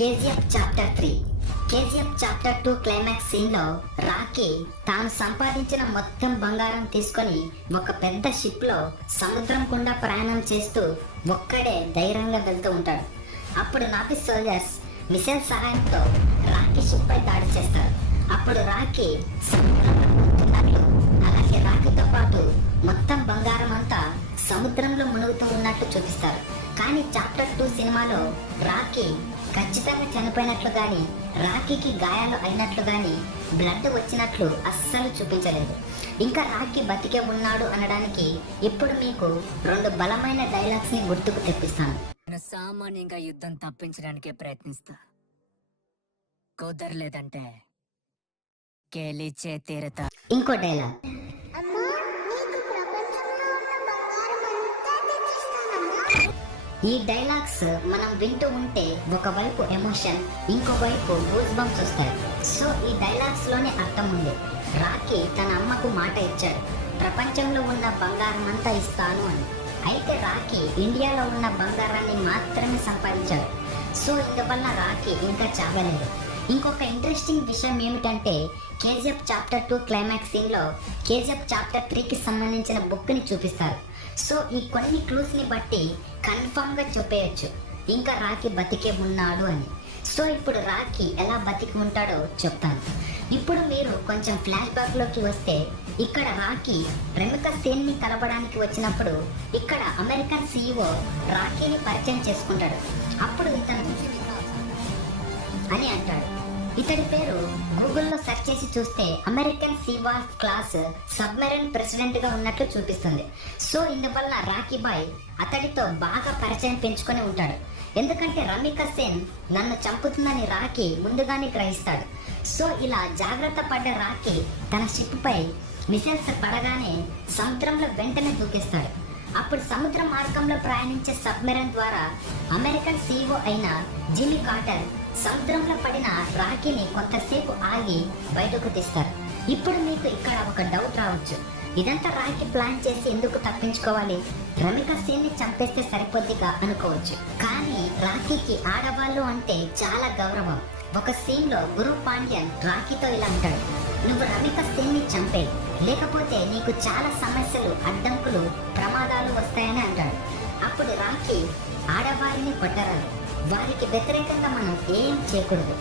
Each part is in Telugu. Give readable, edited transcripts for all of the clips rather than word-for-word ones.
KGF chapter 3 KGF chapter 2 climax scene లో రాకీ తాను సంపాదించిన మొత్తం బంగారం తీసుకొని ఒక పెద్ద షిప్ లో సముద్రం గుండా ప్రయాణం చేస్తూ ఒక్కడే ధైర్యంగా వెళ్తూ ఉంటాడు. అప్పుడు నాపి సోల్జర్స్ మిసైల్ సహాయంతో రాకీ షిప్ పై దాడి చేస్తారు. అప్పుడు రాకీ సముద్రంలో మునుగుతున్నట్లు, అలాగే రాకీతో పాటు మొత్తం బంగారం అంతా సముద్రంలో మునుగుతూ ఉన్నట్లు చూపిస్తారు. కానీ చాప్టర్ 2 సినిమాలో రాకీ ఖచ్చితంగా చనిపోయినట్లు గాని, రాకీకి గాయాలు అయినట్లు గాని, బ్లడ్ వచ్చినట్లు అస్సలు చూపించలేదు. ఇంకా రాకీ బతికే ఉన్నాడు అనడానికి ఇప్పుడు మీకు 2 బలమైన డైలాగ్స్ ని గుర్తుకు తెప్పిస్తాను. నేను సామాన్యంగా యుద్ధం తప్పించడానికే ప్రయత్నిస్తా, కుదరలేదంటే గెలిచే తీరతా. ఇంకో డైలాగ్, ఈ డైలాగ్స్ మనం వింటూ ఉంటే ఒకవైపు ఎమోషన్, ఇంకోవైపు గూస్ బంప్స్ వస్తాయి. సో ఈ డైలాగ్స్ లోనే అర్థం ఉంది. రాకీ తన అమ్మకు మాట ఇచ్చాడు, ప్రపంచంలో ఉన్న బంగారం అంతా ఇస్తాను అని. అయితే రాకీ ఇండియాలో ఉన్న బంగారాన్ని మాత్రమే సంపాదించాడు. సో ఇందువల్ల రాకీ ఇంకా చావలేదు. ఇంకొక ఇంట్రెస్టింగ్ విషయం ఏమిటంటే కేజీఎఫ్ చాప్టర్ 2 క్లైమాక్స్ సీన్ లో కేజీఎఫ్ చాప్టర్ 3కి సంబంధించిన బుక్ ని చూపిస్తారు. సో ఈ కొన్ని క్లూస్ ని బట్టి కన్ఫర్మ్ గా చెప్పేయచ్చు ఇంకా రాకీ బతికే ఉన్నాడు అని. సో ఇప్పుడు రాకీ ఎలా బతికి ఉంటాడో చెప్తాను. ఇప్పుడు మీరు కొంచెం ఫ్లాష్ బ్యాక్ లోకి వస్తే, ఇక్కడ రాకీ రెమికా సేన్ ని కలవడానికి వచ్చినప్పుడు ఇక్కడ అమెరికన్ CEO రాకీని పరిచయం చేసుకుంటాడు. అప్పుడు ఇతను అని అంటాడు. ఇతడి పేరు గూగుల్లో సెర్చ్ చేసి చూస్తే అమెరికన్ సీవాల్ క్లాస్ సబ్మెరైన్ ప్రెసిడెంట్ గా ఉన్నట్లు చూపిస్తుంది. సో ఇందువల్ల రాకీ బాయ్ అతడితో బాగా పరిచయం పెంచుకొని ఉంటాడు. ఎందుకంటే రమికా సేన్ నన్ను చంపుతుందని రాకీ ముందుగానే గ్రహిస్తాడు. సో ఇలా జాగ్రత్త పడ్డ రాకీ తన షిప్ పై మిసైల్స్ పడగానే సముద్రంలో వెంటనే దూకేస్తాడు. అప్పుడు సముద్ర మార్గంలో ప్రయాణించే సబ్మెరైన్ ద్వారా అమెరికన్ CEO అయిన జిమ్మీ కార్టర్ సముద్రంలో పడిన రాకీని కొంతసేపు ఆగి బయటకు తీస్తారు. ఇప్పుడు మీకు ఇక్కడ ఒక డౌట్ రావచ్చు, ఇదంతా రాకీ ప్లాన్ చేసి ఎందుకు తప్పించుకోవాలి, రమికా సేన్ ని చంపేస్తే సరిపోద్దిగా అనుకోవచ్చు. కానీ రాకీకి ఆడవాళ్ళు అంటే చాలా గౌరవం. ఒక సీన్ లో గురు పాండ్యన్ రాకీతో ఇలా అంటాడు, నువ్వు రమికా సేన్ ని చంపే, లేకపోతే నీకు చాలా సమస్యలు, అడ్డంకులు, ప్రమాదాలు వస్తాయని అంటాడు. అప్పుడు రాకీ ఆడవారిని కొట్టరాదు, వారికి వ్యతిరేకంగా మనం ఏం చేయకూడదు,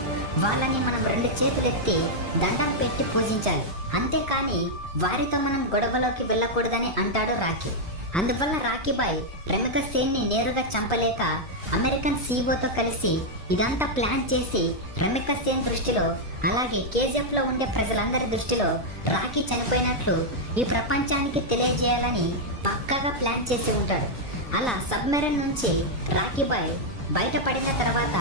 వాళ్ళని మనం 2 చేతులెత్తి దండం పెట్టి పూజించాలి, అంతేకాని వారితో మనం గొడవలోకి వెళ్ళకూడదని అంటాడు రాకీ. అందువల్ల రాకీ బాయ్ రమికా సేన్ ని నేరుగా చంపలేక అమెరికన్ CEOతో కలిసి ఇదంతా ప్లాన్ చేసి రమికా సేన్ దృష్టిలో, అలాగే కేజీఎఫ్ లో ఉండే ప్రజలందరి దృష్టిలో రాకీ చనిపోయినట్లు ఈ ప్రపంచానికి తెలియజేయాలని పక్కాగా ప్లాన్ చేసి ఉంటాడు. అలా సబ్మెరైన్ నుంచి రాకీ బాయ్ బయటపడిన తర్వాత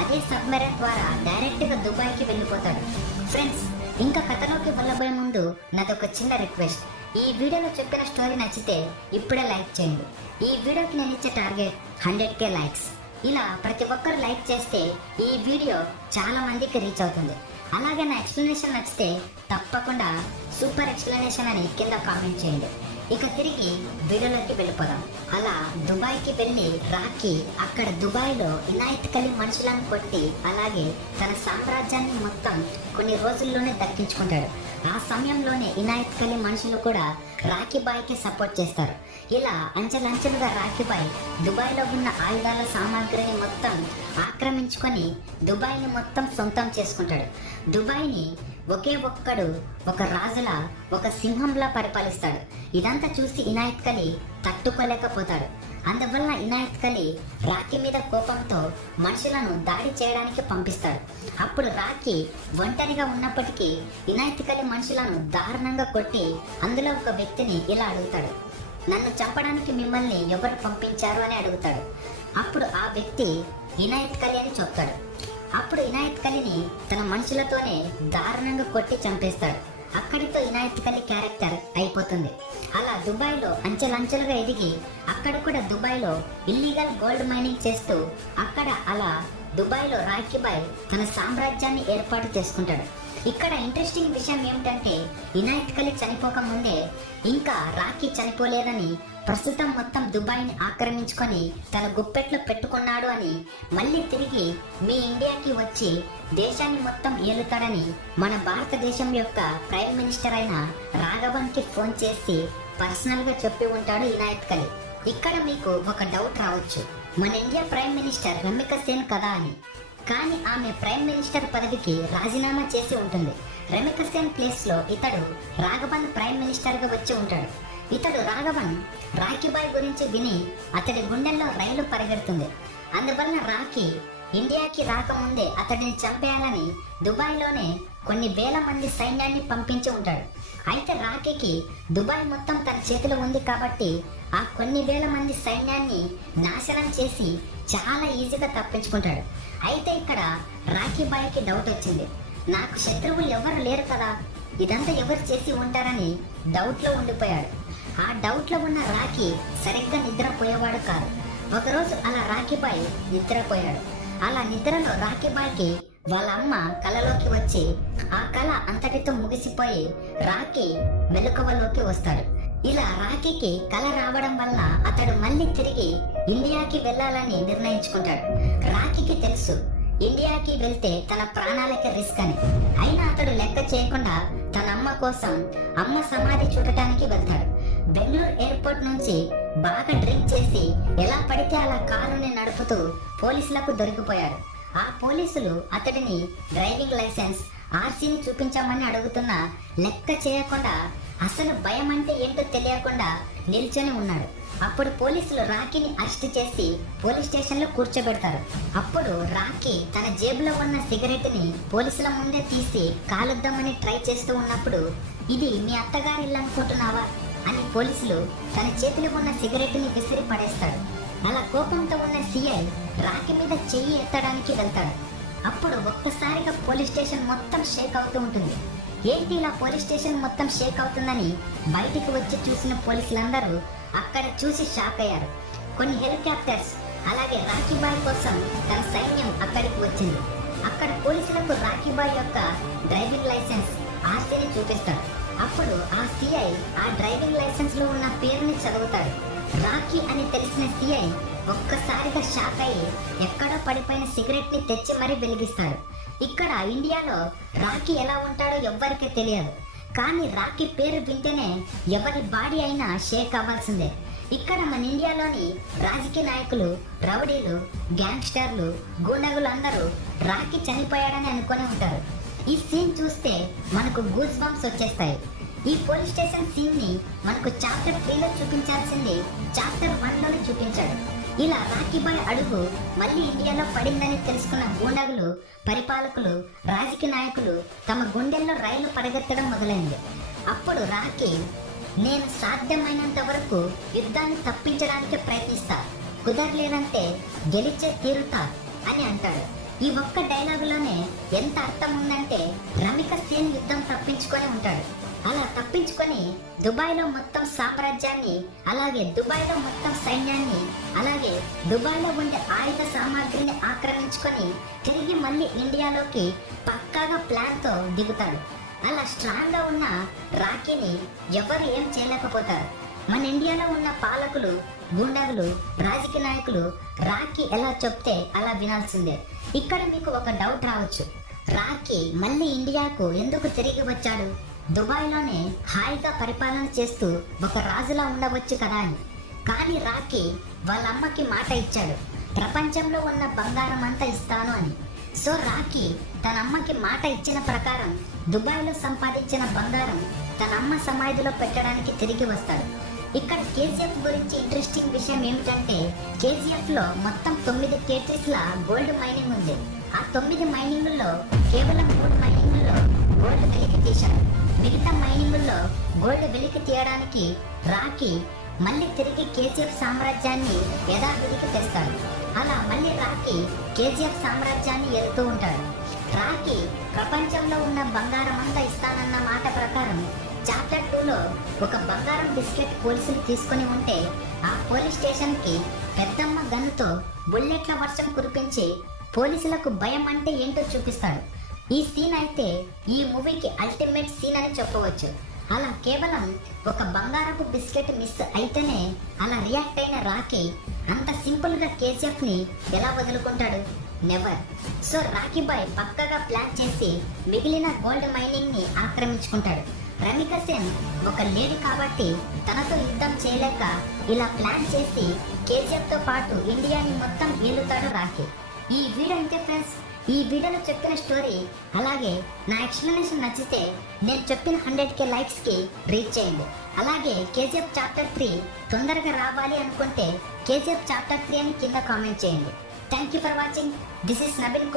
అదే సబ్మెరైన్ ద్వారా డైరెక్ట్ గా దుబాయ్కి వెళ్ళిపోతాడు. ఫ్రెండ్స్, ఇంకా కథలోకి వెళ్ళబోయే ముందు నాదొక చిన్న రిక్వెస్ట్. ఈ వీడియోలో చెప్పిన స్టోరీ నచ్చితే ఇప్పుడే లైక్ చేయండి. ఈ వీడియోకి నేను ఇచ్చే టార్గెట్ 100K లైక్స్. ఇలా ప్రతి ఒక్కరు లైక్ చేస్తే ఈ వీడియో చాలా మందికి రీచ్ అవుతుంది. అలాగే నా ఎక్స్ప్లెనేషన్ నచ్చితే తప్పకుండా సూపర్ ఎక్స్ప్లెనేషన్ అని కింద కామెంట్ చేయండి. ఇక తిరిగి వీడియోలోకి వెళ్ళిపోదాం. అలా దుబాయ్కి వెళ్ళి రాకీ అక్కడ దుబాయ్లో ఇనాయత్ కలి మనుషులను కొట్టి, అలాగే తన సామ్రాజ్యాన్ని మొత్తం కొన్ని రోజుల్లోనే దక్కించుకుంటాడు. ఆ సమయంలోనే ఇనాయత్ కలి మనుషులు కూడా రాకీ బాయ్కి సపోర్ట్ చేస్తారు. ఇలా అంచెలంచెలుగా రాకీ బాయ్ దుబాయ్లో ఉన్న ఆయుధాల సామాగ్రిని మొత్తం ఆక్రమించుకొని దుబాయ్ని మొత్తం సొంతం చేసుకుంటాడు. దుబాయ్ని ఒకే ఒక్కడు ఒక రాజులా, ఒక సింహంలా పరిపాలిస్తాడు. ఇదంతా చూసి ఇనాయత్ కలి తట్టుకోలేకపోతాడు. అందువల్ల ఇనాయత్ కలి రాకీ మీద కోపంతో మనుషులను దాడి చేయడానికి పంపిస్తాడు. అప్పుడు రాకీ ఒంటరిగా ఉన్నప్పటికీ ఇనాయత్ కలి మనుషులను దారుణంగా కొట్టి అందులో ఒక వ్యక్తిని ఇలా అడుగుతాడు, నన్ను చంపడానికి మిమ్మల్ని ఎవరు పంపించారు అని అడుగుతాడు. అప్పుడు ఆ వ్యక్తి ఇనాయత్ కలి అని చెప్తాడు. అప్పుడు ఇనాయత్ కలిని తన మనుషులతోనే దారుణంగా కొట్టి చంపేస్తాడు. అక్కడితో ఇనాయత్ కలి క్యారెక్టర్ అయిపోతుంది. అలా దుబాయ్లో అంచెలంచెలుగా ఎదిగి అక్కడ కూడా దుబాయ్లో ఇల్లీగల్ గోల్డ్ మైనింగ్ చేస్తూ అక్కడ అలా దుబాయ్లో రాకీ బాయ్ తన సామ్రాజ్యాన్ని ఏర్పాటు చేసుకుంటాడు. ఇక్కడ ఇంట్రెస్టింగ్ విషయం ఏమిటంటే ఇనాయత్ కలి చనిపోక ముందే ఇంకా రాఖీ చనిపోలేదని, ప్రస్తుతం మొత్తం దుబాయ్ని ఆక్రమించుకొని తన గుప్పెట్లో పెట్టుకున్నాడు అని, మళ్ళీ తిరిగి మీ ఇండియాకి వచ్చి దేశాన్ని మొత్తం ఏలుతాడని మన భారతదేశం యొక్క ప్రైమ్ మినిస్టర్ అయిన రాఘవన్కి ఫోన్ చేసి పర్సనల్గా చెప్పి ఉంటాడు ఇనాయత్ కలి. ఇక్కడ మీకు ఒక డౌట్ రావచ్చు, మన ఇండియా ప్రైమ్ మినిస్టర్ రమిక సేన్ కదా అని. కానీ ఆమె ప్రైమ్ మినిస్టర్ పదవికి రాజీనామా చేసి ఉంటుంది. రమిక సేన్ ప్లేస్ లో ఇతడు రాఘవన్ ప్రైమ్ మినిస్టర్ గా వచ్చి ఉంటాడు. ఇతడు రాఘవన్ రాఖీబాయ్ గురించి విని అతడి గుండెల్లో రైలు పరిగెడుతుంది. అందువలన రాఖీ ఇండియాకి రాకముందే అతడిని చంపేయాలని దుబాయ్లోనే కొన్ని వేల మంది సైన్యాన్ని పంపించి ఉంటాడు. అయితే రాఖీకి దుబాయ్ మొత్తం తన చేతిలో ఉంది కాబట్టి ఆ కొన్ని వేల మంది సైన్యాన్ని నాశనం చేసి చాలా ఈజీగా తప్పించుకుంటాడు. అయితే ఇక్కడ రాఖీబాయ్కి డౌట్ వచ్చింది, నాకు శత్రువులు ఎవరు లేరు కదా, ఇదంతా ఎవరు చేసి ఉంటారని డౌట్లో ఉండిపోయాడు. ఆ డౌట్లో ఉన్న రాఖీ సరిగ్గా నిద్రపోయేవాడు కాదు. ఒకరోజు అలా రాఖీబాయ్ నిద్రపోయాడు. అలా నిద్రలో రాఖీబాయ్కి వాళ్ళ అమ్మ కలలోకి వచ్చి ఆ కళ అంతటితో ముగిసిపోయి రాఖీ మెలకువలోకి వస్తాడు. ఇలా రాఖీకి కళ రావడం వల్ల అతడు మళ్ళీ తిరిగి ఇండియాకి వెళ్ళాలని నిర్ణయించుకుంటాడు. రాఖీకి తెలుసు ఇండియాకి వెళ్తే తన ప్రాణాలకి రిస్క్ అని. అయినా అతడు లెక్క చేయకుండా తన అమ్మ కోసం అమ్మ సమాధి చూడటానికి వెళ్తాడు. బెంగళూరు ఎయిర్పోర్ట్ నుంచి బాగా డ్రింక్ చేసి ఎలా పడితే అలా కారుని నడుపుతూ పోలీసులకు దొరికిపోయాడు. ఆ పోలీసులు అతడిని డ్రైవింగ్ లైసెన్స్, ఆర్సీని చూపించామని అడుగుతున్నా లెక్క చేయకుండా అసలు భయం అంటే ఏంటో తెలియకుండా నిల్చొని ఉన్నాడు. అప్పుడు పోలీసులు రాఖీని అరెస్ట్ చేసి పోలీస్ స్టేషన్ లో కూర్చోబెడతారు. అప్పుడు రాఖీ తన జేబులో ఉన్న సిగరెట్ ని పోలీసుల ముందే తీసి కాలుద్దామని ట్రై చేస్తూ ఉన్నప్పుడు, ఇది మీ అత్తగారి ఇల్లు అనుకుంటున్నావా అని పోలీసులు తన చేతిలో ఉన్న సిగరెట్ ని విసిరి పడేస్తాడు. అలా కోపంతో ఉన్న సిఐ రాఖీ మీద చెయ్యి ఎత్తడానికి వెళ్తాడు. అప్పుడు ఒక్కసారిగా పోలీస్ స్టేషన్ మొత్తం షేక్ అవుతూ ఉంటుంది. ఏంటి ఇలా పోలీస్ స్టేషన్ మొత్తం షేక్ అవుతుందని బయటికి వచ్చి చూసిన పోలీసులందరూ అక్కడ చూసి షాక్ అయ్యారు. కొన్ని హెలికాప్టర్స్ అలాగే రాఖీబాయ్ కోసం తన సైన్యం అక్కడికి వచ్చింది. అక్కడ పోలీసులకు రాఖీబాయ్ యొక్క డ్రైవింగ్ లైసెన్స్, ఆర్సీని చూపిస్తాడు. అప్పుడు ఆ సిఐ ఆ డ్రైవింగ్ లైసెన్స్ లో ఉన్న పేరుని చదువుతాడు. రాఖీ అని తెలిసిన సిఐ ఒక్కసారిగా షాక్ అయ్యి ఎక్కడో పడిపోయిన సిగరెట్ ని తెచ్చి మరీ వెలిగిస్తాడు. ఇక్కడ ఇండియాలో రాఖీ ఎలా ఉంటాడో ఎవ్వరికీ తెలియదు. కానీ రాఖీ పేరు వింటేనే ఎవరి బాడీ అయినా షేక్ అవ్వాల్సిందే. ఇక్కడ మన ఇండియాలోని రాజకీయ నాయకులు, రౌడీలు, గ్యాంగ్స్టర్లు, గూండాగులు అందరూ రాఖీ చనిపోయాడని అనుకుని ఉంటారు. ఈ సీన్ చూస్తే మనకు గూస్ బంప్స్ వచ్చేస్తాయి. ఈ పోలీస్ స్టేషన్ సీన్ ని మనకు చాప్టర్ 3లో చూపించాల్సింది చాప్టర్ 1లోనే చూపించాడు. ఇలా రాఖీబాయ్ అడుగు మళ్ళీ ఇండియాలో పడిందని తెలుసుకున్న గూండాగులు, పరిపాలకులు, రాజకీయ నాయకులు తమ గుండెల్లో రైలు పరిగెత్తడం మొదలైంది. అప్పుడు రాఖీ, నేను సాధ్యమైనంత వరకు యుద్ధాన్ని తప్పించడానికి ప్రయత్నిస్తా, కుదరలేదంటే గెలిచే తీరుతా అని అంటాడు. ఈ ఒక్క డైలాగులోనే ఎంత అర్థం ఉందంటే రమిక సేన్ యుద్ధం తప్పించుకొని ఉంటాడు. అలా తప్పించుకొని దుబాయ్లో మొత్తం సామ్రాజ్యాన్ని, అలాగే దుబాయ్లో మొత్తం సైన్యాన్ని, అలాగే దుబాయ్లో ఉండే ఆయుధ సామాగ్రిని ఆక్రమించుకొని తిరిగి మళ్ళీ ఇండియాలోకి పక్కాగా ప్లాన్తో దిగుతాడు. అలా స్ట్రాంగ్గా ఉన్న రాఖీని ఎవరు ఏం చేయలేకపోతారు. మన ఇండియాలో ఉన్న పాలకులు, గూండాగులు, రాజకీయ నాయకులు రాఖీ ఎలా చెప్తే అలా వినాల్సిందే. ఇక్కడ మీకు ఒక డౌట్ రావచ్చు, రాఖీ మళ్ళీ ఇండియాకు ఎందుకు తిరిగి వచ్చాడు? దుబాయ్లోనే హాయిగా పరిపాలన చేస్తూ ఒక రాజులా ఉండవచ్చు కదా అని. కానీ రాఖీ వాళ్ళ అమ్మకి మాట ఇచ్చాడు, ప్రపంచంలో ఉన్న బంగారం అంతా ఇస్తాను అని. సో రాఖీ తన అమ్మకి మాట ఇచ్చిన ప్రకారం దుబాయ్లో సంపాదించిన బంగారం తన అమ్మ సమాధిలో పెట్టడానికి తిరిగి వస్తాడు. ఇక్కడ కేజీఎఫ్ గురించి ఇంట్రెస్టింగ్ విషయం ఏమిటంటే కేజీఎఫ్లో మొత్తం 9 కేటీస్ల గోల్డ్ మైనింగ్ ఉంది. ఆ 9 మైనింగుల్లో కేవలం 3 మైనింగుల్లో గోల్డ్ వెలికి తీశాడు. మిగతా మైనింగుల్లో గోల్డ్ వెలికి తీయడానికి రాఖీ మళ్ళీ తిరిగి కేజీఎఫ్ సామ్రాజ్యాన్ని యథావిధికి తెస్తాడు. అలా మళ్ళీ రాఖీ కేజీఎఫ్ సామ్రాజ్యాన్ని ఎదుగుతూ ఉంటాడు. రాఖీ ప్రపంచంలో ఉన్న బంగారం అంతా ఇస్తానన్న మాట ప్రకారం చాప్టర్ 2లో ఒక బంగారం బిస్కెట్ పోలీసులు తీసుకొని ఉంటే ఆ పోలీస్ స్టేషన్కి పెద్దమ్మ గన్నుతో బుల్లెట్ల వర్షం కురిపించి పోలీసులకు భయం అంటే ఏంటో చూపిస్తాడు. ఈ సీన్ అయితే ఈ మూవీకి అల్టిమేట్ సీన్ అని చెప్పవచ్చు. అలా కేవలం ఒక బంగారపు బిస్కెట్ మిస్ అయితేనే అలా రియాక్ట్ అయిన రాకీ అంత సింపుల్గా కేజీఎఫ్ని ఎలా వదులుకుంటాడు? నెవర్. సో రాకీ బాయ్ పక్కగా ప్లాన్ చేసి మిగిలిన గోల్డ్ మైనింగ్ని ఆక్రమించుకుంటాడు. రమిక సేన్ ఒక లేడీ కాబట్టి తనతో యుద్ధం చేయలేక ఇలా ప్లాన్ చేసి కేజీఎఫ్తో పాటు ఇండియాని మొత్తం ఏలుతాడు రాకీ. ఈ వీడియో అంతే ఫ్రెండ్స్. ఈ వీడియోలో చెప్పిన స్టోరీ అలాగే నా ఎక్స్ప్లెనేషన్ నచ్చితే నేను చెప్పిన 100K లైక్స్కి రీచ్ చేయండి. అలాగే కేజీఎఫ్ చాప్టర్ 3 తొందరగా రావాలి అనుకుంటే కేజీఎఫ్ చాప్టర్ 3 అని కింద కామెంట్ చేయండి. Thank you for watching. This is Naveen Kumar.